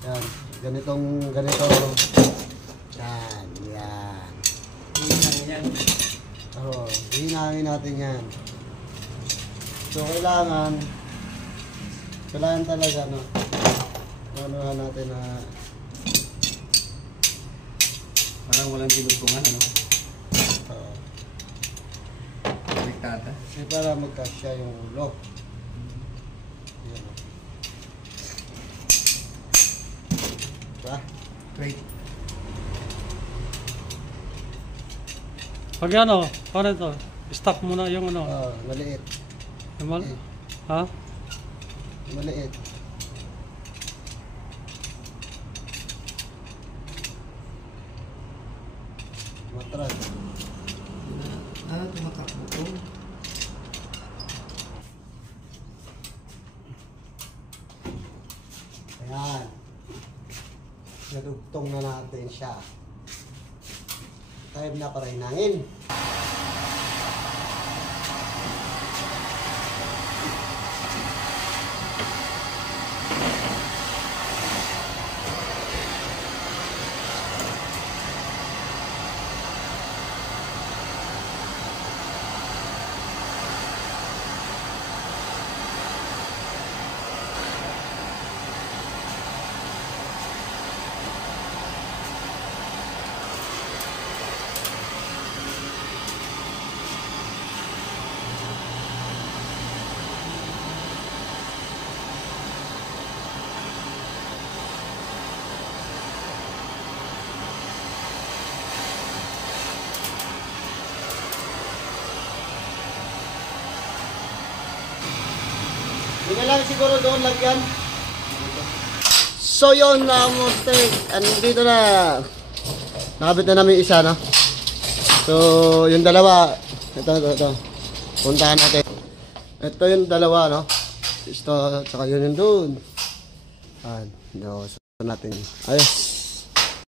Yan. Ganito. Yan. Yan. Hinangin yan. Oo. Hinangin natin yan. So, kailangan talaga, no? Ano natin na Parang walang pinutungan, ano? Baliktad. kasi para magkasya yung ulo. Yan. Diba? Wait. Pag ano, paano ito? Stop muna yung ano. Maliit. Ha? Maliit. Matras. Tumakakbo. Ayan. Nadugtong na natin siya. Time na para hinangin. Yun lang siguro doon lagyan. So yun na Mustang. Andito na. Nakabit na namin yung isa, no? So yung dalawa. Ito. Puntahan natin. Ito yung dalawa, no? Ito, tsaka yun yung doon. So natin. Ayos.